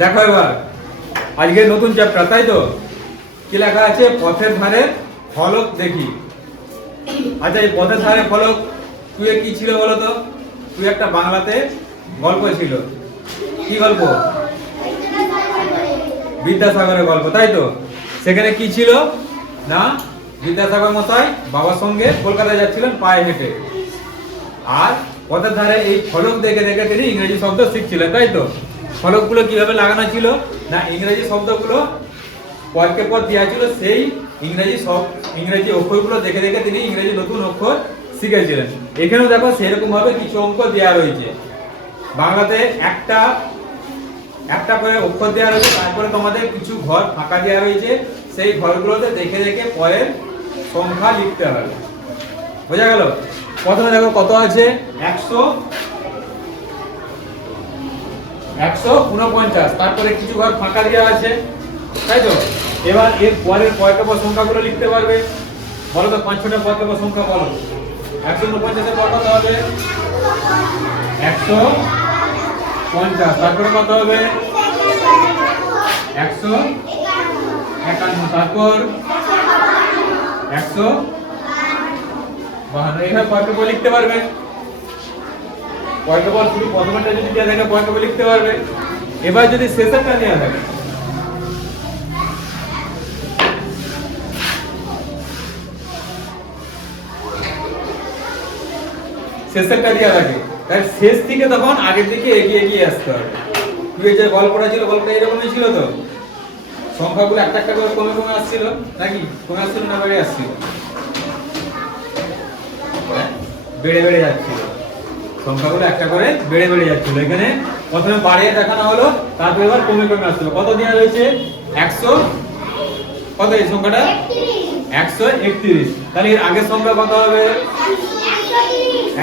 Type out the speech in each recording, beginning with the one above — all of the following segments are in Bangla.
দেখো এবার আজকে নতুন চ্যাপ্টার, তাই তো? কি লেখা আছে? পথের ধারে ফলক দেখি। আচ্ছা, এই পথের ধারে ফলক তুই কি ছিল বলো তো? তুই একটা বাংলাতে গল্প ছিল। কি গল্প? বিদ্যাসাগরের গল্প, তাই তো? সেখানে কি ছিল না, বিদ্যাসাগর মশাই বাবার সঙ্গে কলকাতায় যাচ্ছিলেন পায়ে হেঁটে, আর পথের ধারে এই ফলক দেখে দেখে তিনি ইংরেজি শব্দ শিখছিলেন, তাই তো? ফলকগুলো কিভাবে লাগানো ছিল না, ইংরেজি শব্দগুলো পরকে পর দেওয়া ছিল, সেই ইংরেজি অক্ষরগুলো দেখে দেখে তিনি ইংরেজি নতুন অক্ষর শিখেছিলেন। এখানেও দেখো সেরকম ভাবে কিছু অঙ্ক দেওয়া রয়েছে। বাংলাতে একটা একটা করে অক্ষর দেওয়া রয়েছে, তারপরে তোমাদের কিছু ঘর ফাঁকা দেওয়া রয়েছে, সেই ঘরগুলোতে দেখে দেখে পরের সংখ্যা লিখতে হবে। বোঝা গেল? প্রথমে দেখো কত আছে, 149, তারপরে কিছু ঘর ফাঁকা দেওয়া আছে, তাই তো? এবার এর পরের কয়টা সংখ্যাগুলো লিখতে পারবে বলো তো? 5-6টা কয়টা সংখ্যা বলো। 149 পর কত হবে? 150, তারপরে কত হবে? 151, তারপর 152। এইভাবে কয়টা বই লিখতে পারবে? কয়টা বল শুধু প্রথমটা যদি দেওয়া থাকে কয়টা বই লিখতে পারবে? এবার যদি শেষেরটা দেওয়া থাকে, শেষেরটা দেওয়া থাকে, তাই শেষ থেকে তখন আগের দিকে এগিয়ে এগিয়ে আসতে হবে। তুই যে গল্পটা ছিল, গল্পটা এরকমই ছিল তো? সংখ্যাগুলো একটা একটা করে কমে কমে আসছিল নাকি? কমে আসছিল না বেড়ে আসছিল? বেড়ে বেড়ে যাচ্ছিল। সংখ্যাগুলো একটা করে বেড়ে বেড়ে যাচ্ছিল। এখানে প্রথমে বাড়িয়ে দেখানো হলো, তারপর এবার কমে কমে আসছিল। কত দেওয়া রয়েছে? 100, কত এই সংখ্যাটা? 131। তাহলে এর আগের সংখ্যা কত হবে?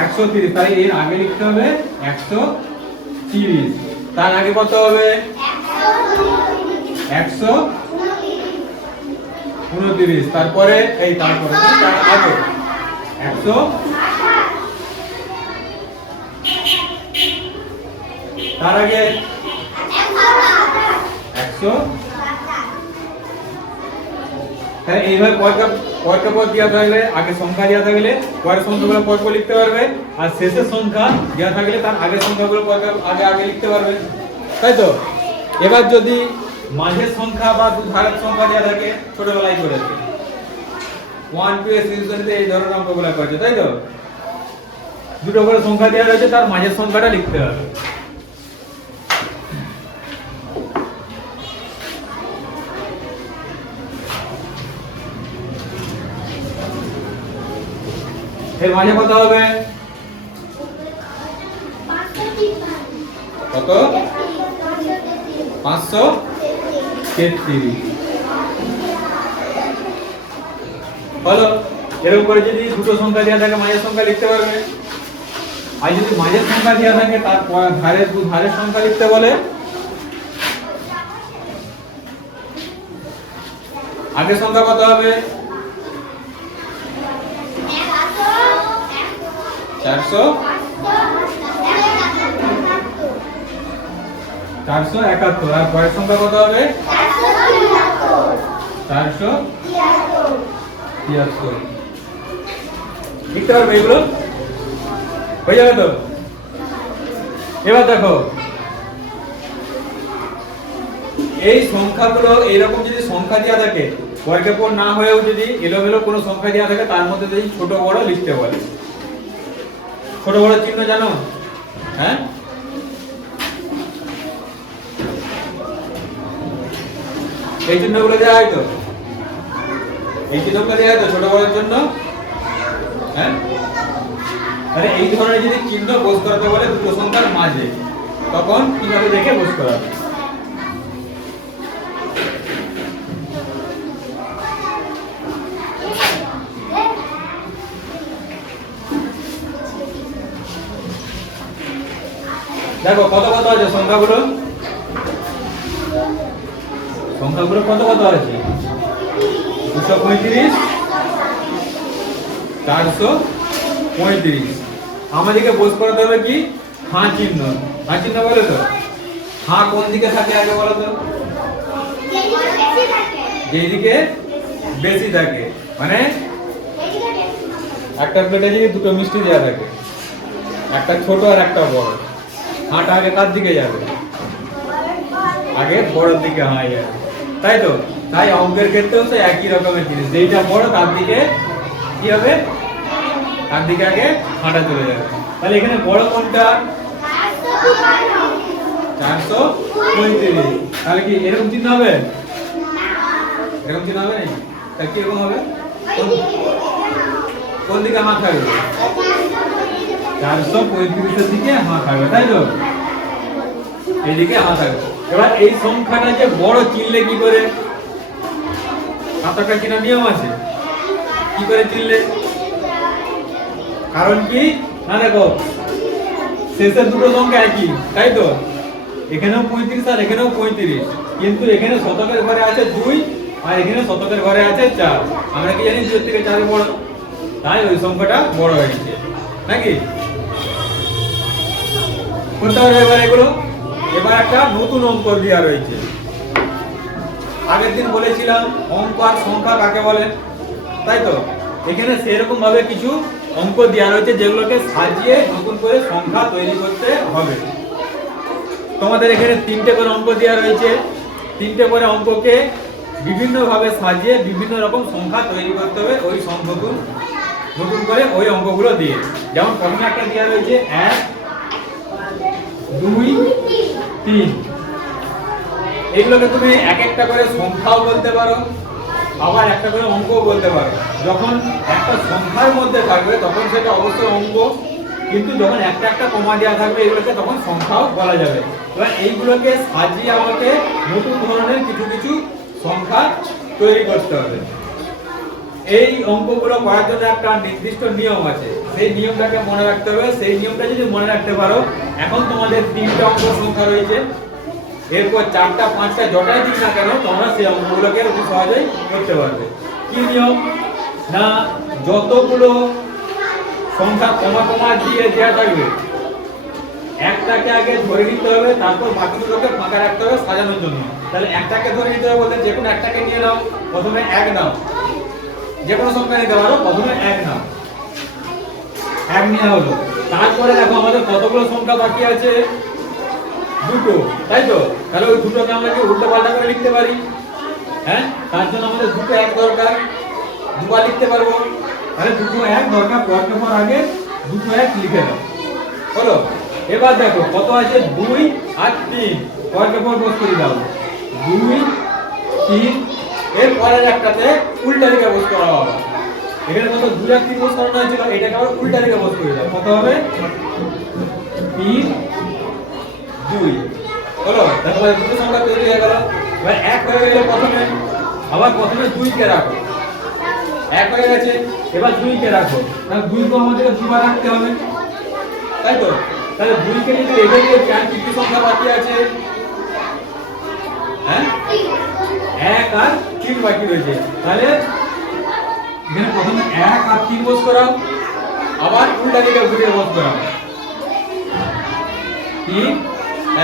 130। তাহলে এর আগে লিখতে হবে 130। তার আগে কত হবে? 129। তারপরে এই তারপরে তার আগে 100, তার আগে 100। হ্যাঁ, এইভাবে কয়টা পদ দেওয়া থাকলে, আগে সংখ্যা দেওয়া থাকলে পরের সংখ্যাগুলো পর পর লিখতে পারবে, আর শেষের সংখ্যা দেওয়া থাকলে তার আগের সংখ্যাগুলো আগে আগে লিখতে পারবে, তাই তো? এবার যদি মাঝের সংখ্যা বা ধারের সংখ্যা দেওয়া থাকে, ছোটবেলায় করেছে 1 2 সিরিজে এই ধরনের অঙ্কগুলো করেছে, তাই তো? দুটো করে সংখ্যা দেওয়া রয়েছে, তার মাঝের সংখ্যাটা লিখতে হবে। এর মাঝে কত হবে? কত? 533। হলো। এরকম করে যদি দুটো সংখ্যা দেওয়া থাকে, মাঝের সংখ্যা লিখতে পারবে। আর যদি মাঝের সংখ্যা দেওয়া থাকে, তারপর ধারের সংখ্যা লিখতে বলে, আগের সংখ্যা কত হবে? 471। আর পরের সংখ্যা কত হবে? 473। লিখতে পারবে এগুলো? হয়ে যাবে তো? এবার দেখো এই সংখ্যাগুলো এইরকম যদি সংখ্যা দেওয়া থাকে, বর্গের পর না হয়েও যদি এলোমেলো কোনো সংখ্যা দেওয়া থাকে, তার মধ্যে যদি ছোট বড় লিখতে বলে। ছোট বড় চিহ্ন জানো? হ্যাঁ, এই চিহ্নগুলো দেওয়া হয় তো? এই চিহ্নগুলো দেওয়া হয় তো ছোট বড়ের জন্য? হ্যাঁ, আরে এই ধরনের যদি চিহ্ন বোঝ করাতে বলে দুটো সংখ্যার মাঝে, তখন কিভাবে দেখে বোঝ করাবে? দেখো কত কত আছে সংখ্যাগুলো? সংখ্যাগুলো কত কত আছে? 235, 435। আমাদেরকে বোঝ করাতে হবে কি? হাঁ চিহ্ন। হাঁ চিহ্ন বলে তো? হাঁ কোন দিকে থাকে আগে বলো তো? যেদিকে বেশি থাকে, মানে একটা প্লেটে যদি দুটো মিষ্টি দেওয়া থাকে, একটা ছোট আর একটা বড়, হাঁটা আগে কার দিকে যাবে? আগে বড়র দিকে হাঁ যাবে, তাই তো? তাই অঙ্কের ক্ষেত্রেও তো একই রকমের জিনিস, যেইটা বড় তার দিকে কি হবে? তার দিকে আগে হাঁটা চলে যাবে। তাহলে এখানে বড় কোনটা? 435। তাহলে কি এরকম চিহ্ন হবে? এরকম চিহ্ন হবে নাকি? তাহলে কি রকম হবে? কোন দিকে হাত থাকবে? 435 এর দিকে হাত থাকবে, তাই তো? এইদিকে হাত থাকবে। এবার এই সংখ্যাটা যে বড় চিনলে কি করে? কতটা কিনা নিয়ম আছে, কি করে চিনলে? কারণ কি না, দেখো শেষের দুটো সংখ্যা একই, তাই তো? এখানেও 35 আর এখানেও 35, কিন্তু এখানে শতকের ঘরে আছে 2 আর এখানে শতকের ঘরে আছে 4। আমরা কি জানি 2 থেকে 4 বড়, তাই ওই সংখ্যাটা বড় হয়েছে নাকি? করতে হবে এবার এগুলো। এবার একটা নতুন অঙ্ক দেওয়া রয়েছে। আগের দিন বলেছিলাম অঙ্ক আর সংখ্যা কাকে বলে, তাই তো? এখানে সেরকম ভাবে কিছু অঙ্ক দেওয়া রয়েছে যেগুলোকে সাজিয়ে নতুন করে সংখ্যা তৈরি করতে হবে। তোমাদের এখানে 3টে করে অঙ্ক দেওয়া রয়েছে। 3টে করে অঙ্ককে বিভিন্ন ভাবে সাজিয়ে বিভিন্ন রকম সংখ্যা তৈরি করতে হবে ওই নতুন করে ওই অঙ্কগুলো দিয়ে। যেমন প্রথমে একটা দেওয়া রয়েছে 1 2 3। এগুলোকে তুমি এক একটা করে সংখ্যাও বলতে পারো, আবার একটা করে অঙ্কও বলতে পারো। যখন একটা সংখ্যার মধ্যে থাকবে তখন সেটা অবশ্যই অঙ্ক, কিন্তু যখন একটা একটা কমা দেওয়া থাকবে এগুলোকে তখন সংখ্যাও বলা যাবে। এবার এইগুলোকে সাজিয়ে আমাকে নতুন ধরনের কিছু কিছু সংখ্যা তৈরি করতে হবে। এই অঙ্কগুলো করার জন্য একটা নির্দিষ্ট নিয়ম আছে, সেই নিয়মটাকে মনে রাখতে হবে। সেই নিয়মটা যদি মনে রাখতে পারো, এখন তোমাদের 3টা অঙ্ক সংখ্যা রয়েছে, এরপর 4টা 5টা যটাই দিক না কেন তোমরা সেই অঙ্কগুলোকে অতি সহজেই করতে পারবে। কি নিয়ম না, যতগুলো সংখ্যা কমা কমা দিয়ে দেওয়া থাকবে একটাকে আগে ধরে নিতে হবে, তারপর বাকিগুলোকে ফাঁকা রাখতে হবে সাজানোর জন্য। তাহলে একটাকে ধরে নিতে হবে বলতে যে কোনো একটাকে নিয়ে নাও। প্রথমে 1 নাও, যে কোনো সংখ্যা নিতে পারো, প্রথমে 1 নাও। 1 নেওয়া হলো, তারপরে দেখো আমাদের কতগুলো সংখ্যা বাকি আছে? 2টো, তাই তো? তাহলে ওই 2টোকে আমরা কি উল্টো পাল্টা করে লিখতে পারি? হ্যাঁ, তার জন্য আমাদের 2টো 1 দরকার, দুবার লিখতে পারবো। তাহলে 2টো 1 দরকার, পরকে পর আগে 2টো 1 লিখে দাও, হলো? এবার দেখো কত আছে? 2 আর 3, পরকে পর বস করে দাও। 2 3, এর পরের একটাতে উল্টা দিকে বস করা হবে। এখানে কত 2 আর 3 বস করানো হয়েছিল, এটাকে আবার উল্টা দিকে বস করে দাও। কত হবে? 3 2, হলো? দেখো দুটো সংখ্যা তৈরি হয়ে গেল। এবার 1 হয়ে গেলে প্রথমে 2 কে রাখো, 1 হয়ে গেছে। এবার 2 কে রাখো, তাহলে 2 তো আমাদের দুবার রাখতে হবে, তাই তো? তাহলে 2 কে যদি রেখে দিয়ে 4 কি সংখ্যা বাকি আছে? হ্যাঁ, 1 আর 3 বাকি রয়েছে। তাহলে এখানে প্রথমে 1 আর 3 বস করাও, আবার উল্টা দিকে ঘুরিয়ে বস করাও। 3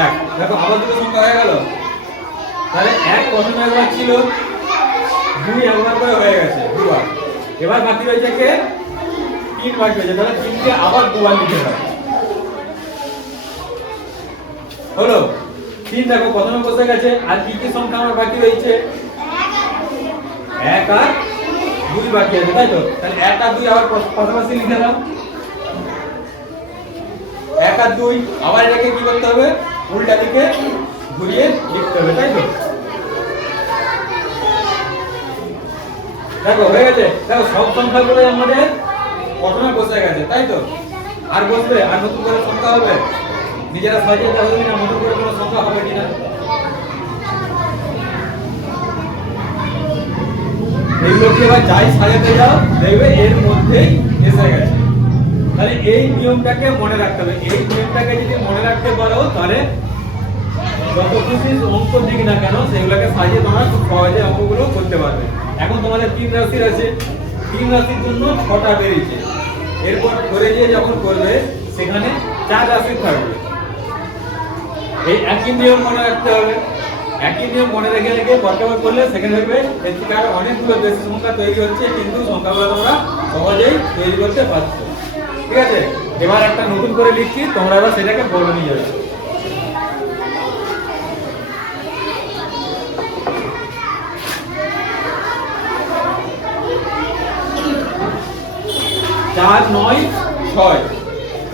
1, দেখো আবার দুটো সংখ্যা হয়ে গেল। তাহলে 1 প্রথমে একবার ছিল, 2 একবার করে হয়ে গেছে দুবার। এবার বাকি রয়েছে কে? 3 বাকি রয়েছে। তাহলে 3 কে আবার দুবার লিখে দাও, হলো? 3 দেখো প্রথমে বসে গেছে। আর কি কি সংখ্যা আমার বাকি রয়েছে? 1 আর 2 বাকি আছে, তাই তো? তাহলে 1 আর 2 আবার পাশাপাশি লিখে দাও। 1 আর 2, আবার এটাকে কি করতে হবে? উল্টা দিকে ঘুরিয়ে লিখতে হবে, তাই তো? দেখো হয়ে গেছে। দেখো সব সংখ্যাগুলো আমাদের প্রথমে বসে গেছে, তাই তো? আর বসবে? আর নতুন করে সংখ্যা হবে? নিজেরা সাজিয়ে দেওয়া হবে না, নতুন করে কোনো সংখ্যা হবে কিনা? এইগুলোকে এবার যাই সাজাতে যাও দেখবে এর মধ্যেই এসে গেছে। তাহলে এই নিয়মটাকে মনে রাখতে হবে। এই নিয়মটাকে যদি মনে রাখতে পারো তাহলে যত খুশি অঙ্ক দিক না কেন সেগুলোকে সাজিয়ে তোমরা খুব সহজে অঙ্কগুলো করতে পারবে। এখন তোমাদের 3 রাশির আছে, 3 রাশির জন্য 6টা বেরিয়েছে। এরপর ধরে দিয়ে যখন করবে সেখানে 4 রাশি থাকবে। এই একই নিয়ম মনে রাখতে হবে। একই নিয়ম মনে রেখে রেখে পরীক্ষা করলে সেখানে দেখবে এর থেকে আরো অনেকগুলো বেশি সংখ্যা তৈরি হচ্ছে, কিন্তু সংখ্যাগুলো তোমরা সহজেই তৈরি করতে পারছো। ঠিক আছে, এবার একটা নতুন করে লিখছি, তোমরা এবার সেটাকে বলে নিয়ে যাবে। চার, নয়, ছয়,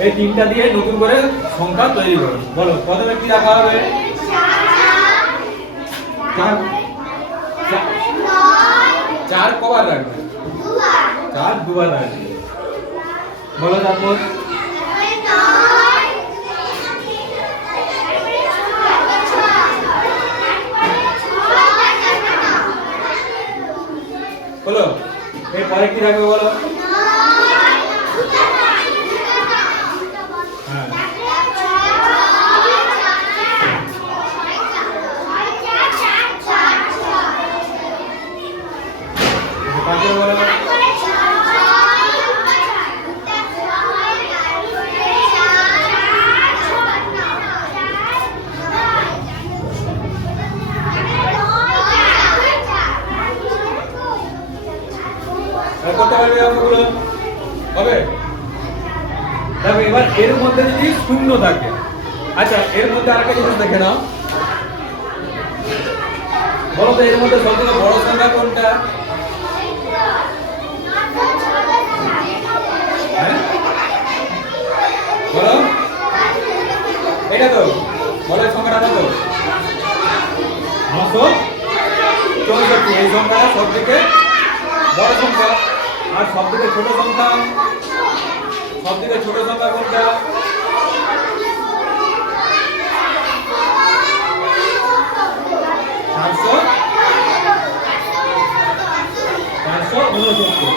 এই তিনটা দিয়ে নতুন করে সংখ্যা তৈরি করো। বলো প্রথমে কি রাখা হবে? চার কবার রাখবে? চার দুবার রাখবে। বলো তারপর বলো এরপরে কি রাখবে বলো? করতে পারবে ওগুলো হবে। তবে এবার এর মধ্যে যদি শূন্য থাকে, আচ্ছা এর মধ্যে আরেকটা জিনিস দেখে নাও, বলো তো এর মধ্যে সবথেকে বড় সংখ্যা কোনটা? বলো এটা তো, বলো এই সংখ্যাটা কত? 964। এই সংখ্যাটা সবথেকে বড় সংখ্যা। আর সবথেকে ছোট সংখ্যা, সবথেকে ছোট সংখ্যা কোনটা? 469।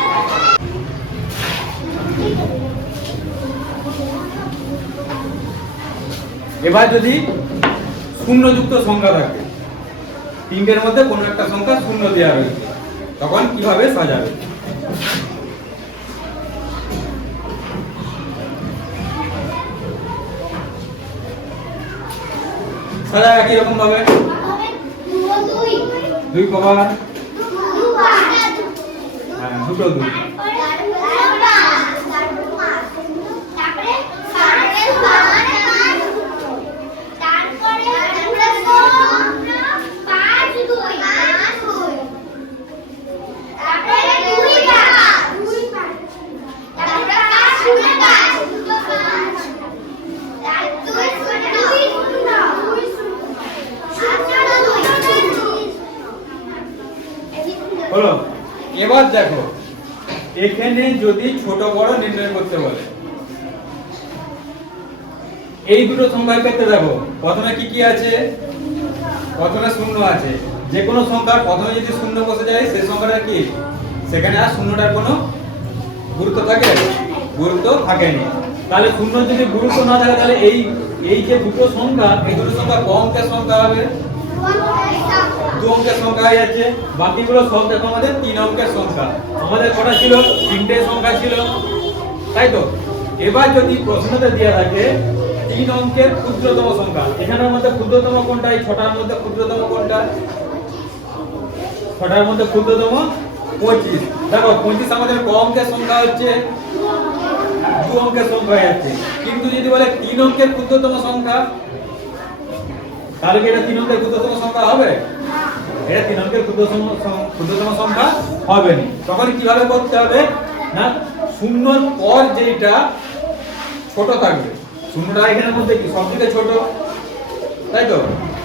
এবার যদি শূন্যযুক্ত সংখ্যা থাকে, তিনটের মধ্যে কোনো একটা সংখ্যা শূন্য দেওয়া হয়েছে, তখন কিভাবে সাজাবে? সাজা একই রকম ভাবে। 2 কবার? হ্যাঁ, দুটো 2। বলো এবার দেখো এখানে যদি ছোট বড় নির্ণয় করতে বলে, এই দুটো সংখ্যার ক্ষেত্রে দেখো প্রথমে কি কি আছে? প্রথমে শূন্য আছে। যে কোনো সংখ্যার প্রথমে যদি শূন্য বসে যায় সেই সংখ্যাটা কি, সেখানে আর শূন্যটার কোনো গুরুত্ব থাকে? গুরুত্ব থাকেনি। তাহলে শূন্য যদি গুরুত্ব না থাকে, তাহলে এই যে দুটো সংখ্যা, এই দুটো সংখ্যা ক অঙ্কের সংখ্যা হবে? 2 অঙ্কের সংখ্যা হয়ে যাচ্ছে। বাকিগুলো সব দেখো আমাদের 3 অঙ্কের সংখ্যা। আমাদের কটা ছিল? 3টে সংখ্যা ছিল, তাই তো? এবার যদি প্রশ্নতে দেওয়া থাকে 3 অঙ্কের ক্ষুদ্রতম সংখ্যা, এখানের মধ্যে ক্ষুদ্রতম কোনটা? এই 6টার মধ্যে ক্ষুদ্রতম কোনটা? 6টার মধ্যে ক্ষুদ্রতম 25। দেখো 25 আমাদের ক অঙ্কের সংখ্যা হচ্ছে? 2 অঙ্কের সংখ্যা হয়ে যাচ্ছে। কিন্তু যদি বলে 3 অঙ্কের ক্ষুদ্রতম সংখ্যা, তাহলে কি এটা 3 অঙ্কের ক্ষুদ্রতম সংখ্যা হবে? এটা 3 অঙ্কের ক্ষুদ্রতম সংখ্যা হবে না। তখন কিভাবে করতে হবে না, শূন্যর পর যেটা ছোট থাকবে, শূন্যটা এখানের মধ্যে কি সবথেকে ছোট, তাই তো?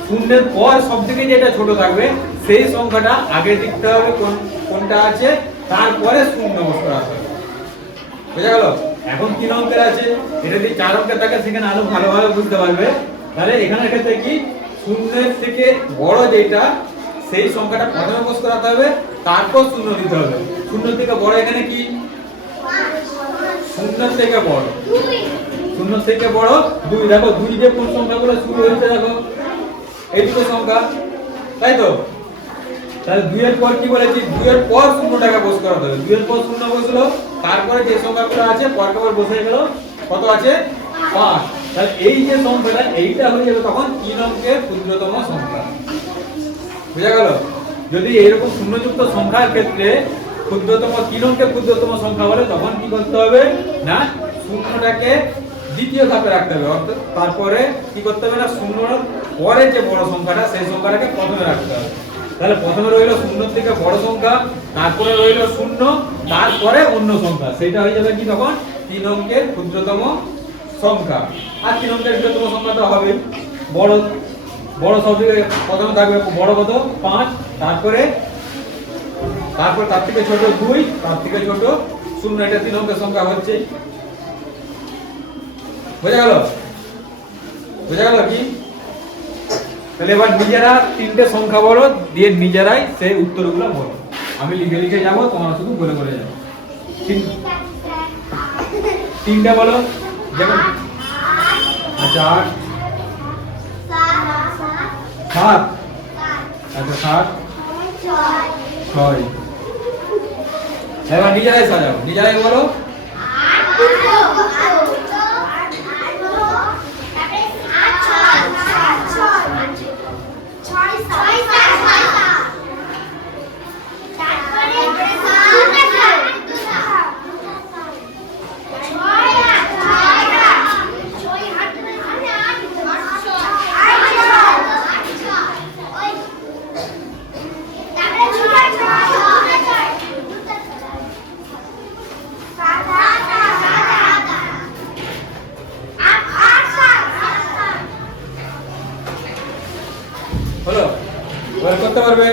শূন্যের পর সবথেকে যেটা ছোট থাকবে সেই সংখ্যাটা আগে লিখতে হবে কোনটা আছে, তারপরে শূন্য বসতে হবে। বুঝা গেল? এখন 3 অঙ্কের আছে, এটা যদি 4 অঙ্কের থাকে সেখানে আরো ভালোভাবে বুঝতে পারবে। তাহলে এখানের ক্ষেত্রে কি, শূন্যের থেকে বড় যেটা সেই সংখ্যাটা প্রথমে বস করাতে হবে, তারপর শূন্য দিতে হবে। শূন্য থেকে বড় এখানে কি? শূন্য থেকে বড়, শূন্য থেকে বড় 2। দেখো 2 যে কোন সংখ্যাগুলো শুরু হয়েছে, দেখো এই দুটো সংখ্যা, তাই তো? তাহলে 2 এর পর কি বলেছি? 2 এর পর শূন্যটাকে বস করাতে হবে। 2 এর পর শূন্য বসলো, তারপরে যে সংখ্যাগুলো আছে পরপর বসে গেল, কত আছে? 5। তাহলে এই যে সংখ্যাটা এইটা হয়ে যাবে তখন 3 অঙ্কের ক্ষুদ্রতম সংখ্যা। বুঝা গেল? যদি এইরকম শূন্যযুক্ত সংখ্যার ক্ষেত্রে ক্ষুদ্রতম 3 অঙ্কের ক্ষুদ্রতম সংখ্যা বলে তখন কি করতে হবে না শূন্যটাকে দ্বিতীয় ধাপে রাখতে হবে, অর্থাৎ তারপরে কি করতে হবে না শূন্যর পরে যে বড় সংখ্যাটা সেই সংখ্যাটাকে প্রথমে রাখতে হবে। তাহলে প্রথমে রইল শূন্যর থেকে বড় সংখ্যা, তারপরে রইল শূন্য, তারপরে অন্য সংখ্যা, সেটা হয়ে যাবে কি তখন 3 অঙ্কের ক্ষুদ্রতম সংখ্যা। আর 3 অঙ্কের ক্ষুদ্রতম সংখ্যা তো হবে বড় বড় সব থেকে প্রথমে থাকবে বড় কত 5, তারপর তার থেকে ছোট 2, তার থেকে ছোট 0, এটা 3 অঙ্কের সংখ্যা হচ্ছে। বুঝা গেল? বুঝা গেল কি? তাহলে এবার নিজেরা তিনটে সংখ্যা বলো, দিয়ে নিজেরাই সেই উত্তরগুলো বলো। আমি লিখে লিখে যাবো, তোমরা শুধু বলে বলে যাবো। তিনটা বলো, যেমন আচ্ছা 8 7 আচ্ছা 7 6। এবার নিজেরাই সাজাও, নিজেরাই বলো। হলো? এবার করতে পারবে?